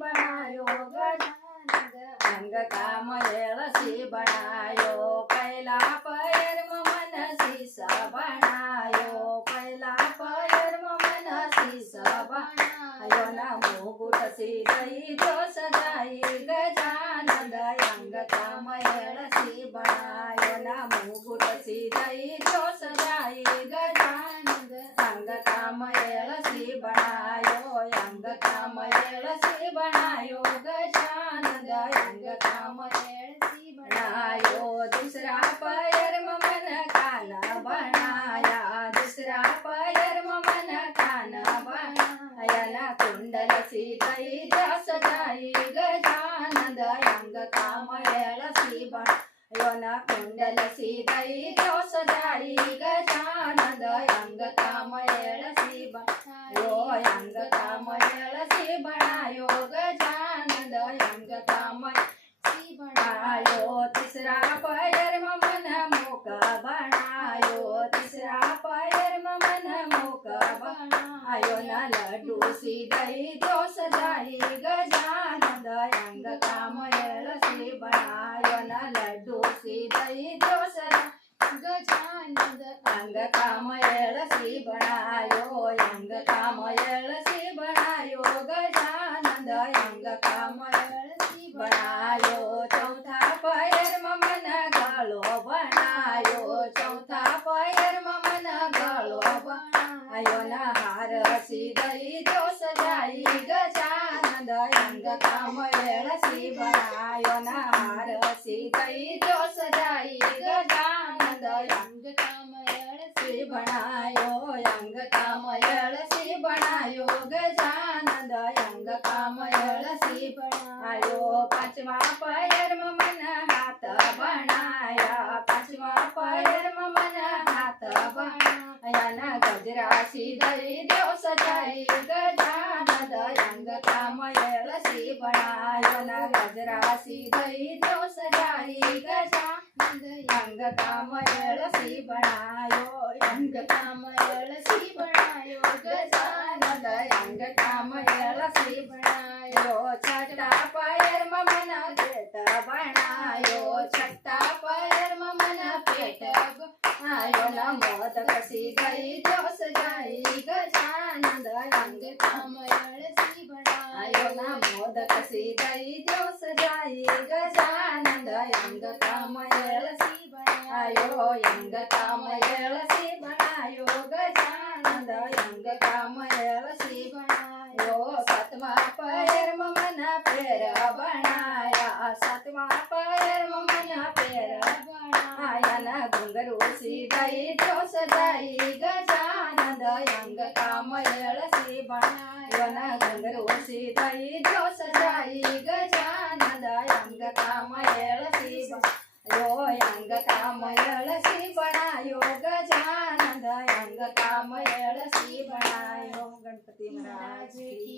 बनायो गजानन अंग कामयेल सी बनायो पहिला पैर मन शीस बनायो पहिला पैर मन शीस बनायो ना मुकुट सीधई जो सजाई गजानन अंग कामयेल सी बनायो ना मुकुट सीधई जो सजाई गजानन अंग कामयेल सी बनायो अंग कामयेल सी बनायो गजानन अंग कामयेल सी बनायो दूसरा पैर मन कान बनाया दूसरा पैर मन कान बनाया ना कुंडल सीधई जो सजाई गजानन अंग कामयेल सी बनायो ना कुंडल सीधई जो सजाई गजानन अंग कामयेल सी बनायो अंग कामयेल सी बनायो गजानन अंग कामयेल सी बनायो तीसरा पैर मन मुख बनायो तीसरा पैर मन मुख बनायो ना लड्डू सीधई जो सजाई गजानन अंग कामयेल सी बनायो ना लड्डू सीधई जो सजाई गजानन अंग कामयेल सी बनायो अंग कामयेल सी बनायो गजानन अंग कामयेल सी बनायो चौथा पैर मन गलो बनायो चौथा पैर मन गलो बनायो ना हार सीधई जो सजाई गजानन अंग कामयेल सी बनायो ना हार सीधई जो सजाई गजानन अंग कामयेल सी बनायो अंग कामयेल सी बनायो गजानन अंग कामयेल सी बनायो पांचवा पैर मन हाथ बनाया पांचवा पैर मन हाथ बनाया ना गजरा सीधई जो सजाई गजानन अंग कामयेल सी बनायो ना गजरा सीधई जो सजाई गजानन अंग कामयेल सी बनायो अंग कामयेल सी बनायो गजानन अंग कामयेल सी बनायो छठा पैर मन पेट बनायो छठा पैर मन पेट बनायो ना मोदक सीधई जो सजाई गजानन अंग कामयेल सी बनायो ना मोदक सीधई जो सजाई गजानन अंग कामयेल सी बनायो अंग कामयेल सी बनायो गजानन अंग कामयेल सी बनायो सातवा पैर मन पेर बनाया सातवा पैर मन पेर बनाया ना घुंघरू सीधई जो सजाई गजानन अंग कामयेल सी बनायो ना घुंघरू सीधई जो सजाई गजानन अंग कामयेल सी बनायो अंग कामयेल सी बनायो गजानन अंग कामयेल सी बनायो। गणपति महाराज की